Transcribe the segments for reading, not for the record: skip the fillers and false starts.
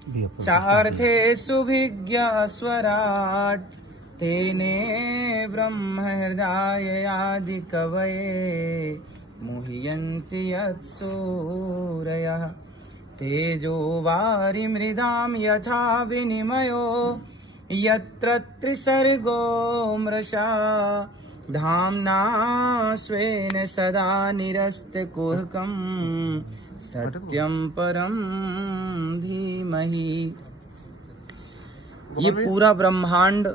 चार्थे सुभिज्ञः स्वराट् तेने ब्रह्म हृदय आदि कवये मुह्यन्ति यत्सूरयः तेजो वारिमृदां यथा विनिमयो यत्र त्रिसर्गो मृषा धाम्ना स्वेन सदा निरस्तकुहकं सत्यं परं धीमहि। ये पूरा ब्रह्मांड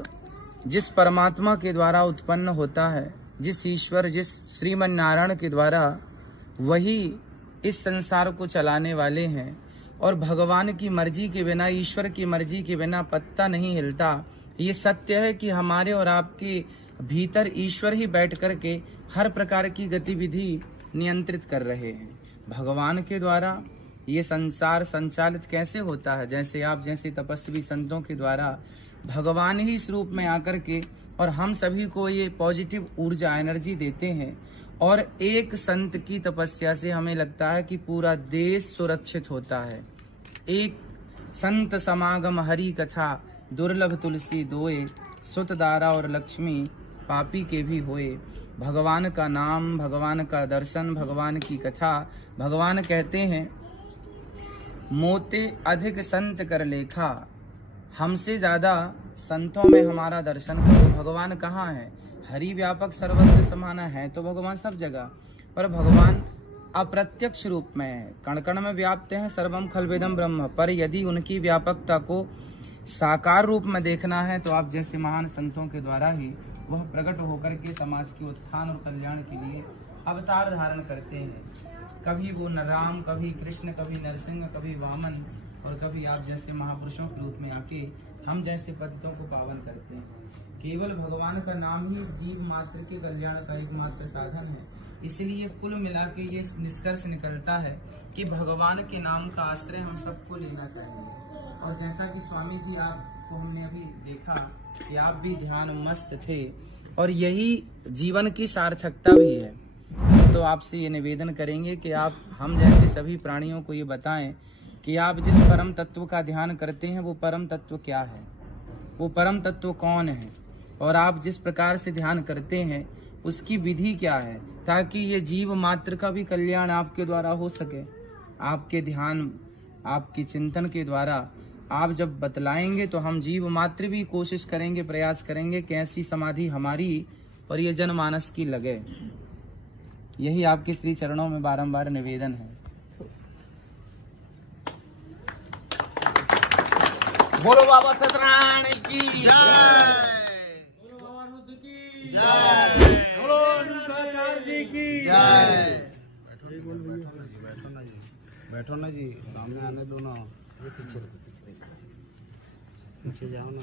जिस परमात्मा के द्वारा उत्पन्न होता है, जिस ईश्वर जिस श्रीमन नारायण के द्वारा, वही इस संसार को चलाने वाले हैं। और भगवान की मर्जी के बिना, ईश्वर की मर्जी के बिना पत्ता नहीं हिलता। ये सत्य है कि हमारे और आपके भीतर ईश्वर ही बैठ कर के हर प्रकार की गतिविधि नियंत्रित कर रहे हैं। भगवान के द्वारा ये संसार संचालित कैसे होता है? जैसे आप जैसे तपस्वी संतों के द्वारा भगवान ही इस रूप में आकर के और हम सभी को ये पॉजिटिव ऊर्जा एनर्जी देते हैं। और एक संत की तपस्या से हमें लगता है कि पूरा देश सुरक्षित होता है। एक संत समागम हरि कथा दुर्लभ तुलसी दोए सुत दारा और लक्ष्मी पापी के भी होए। भगवान का नाम, भगवान का दर्शन, भगवान की कथा। भगवान कहते हैं मोते अधिक संत कर लेखा, हमसे ज्यादा संतों में हमारा दर्शन करो। भगवान कहाँ है? हरि व्यापक सर्वत्र समाना है तो भगवान सब जगह, पर भगवान अप्रत्यक्ष रूप में है, कण कण में व्याप्त हैं, सर्वम खलवेदम ब्रह्म। पर यदि उनकी व्यापकता को साकार रूप में देखना है तो आप जैसे महान संतों के द्वारा ही वह प्रकट होकर के समाज के उत्थान और कल्याण के लिए अवतार धारण करते हैं। कभी वो राम, कभी कृष्ण, कभी नरसिंह, कभी वामन, और कभी आप जैसे महापुरुषों के रूप में आके हम जैसे पतितों को पावन करते हैं। केवल भगवान का नाम ही इस जीव मात्र के कल्याण का एकमात्र साधन है। इसलिए कुल मिला के ये निष्कर्ष निकलता है कि भगवान के नाम का आश्रय हम सबको लेना चाहिए। और जैसा कि स्वामी जी आपको हमने अभी देखा कि आप भी ध्यान मस्त थे और यही जीवन की सार्थकता भी है, तो आपसे ये निवेदन करेंगे कि आप हम जैसे सभी प्राणियों को ये बताएं कि आप जिस परम तत्व का ध्यान करते हैं वो परम तत्व क्या है, वो परम तत्व कौन है, और आप जिस प्रकार से ध्यान करते हैं उसकी विधि क्या है, ताकि ये जीव मात्र का भी कल्याण आपके द्वारा हो सके। आपके ध्यान, आपके चिंतन के द्वारा आप जब बतलाएंगे तो हम जीव मात्र भी कोशिश करेंगे, प्रयास करेंगे कि ऐसी समाधि हमारी और ये जनमानस की लगे। यही आपके श्री चरणों में बारंबार निवेदन है। बोलो बाबा सत्यनारायण की जय, बोलो बाबा रुद्र की जय, बोलो शंकराचार्य जी की जय। बैठो ना जी, सामने आने दो ना, पीछे जाओ ना।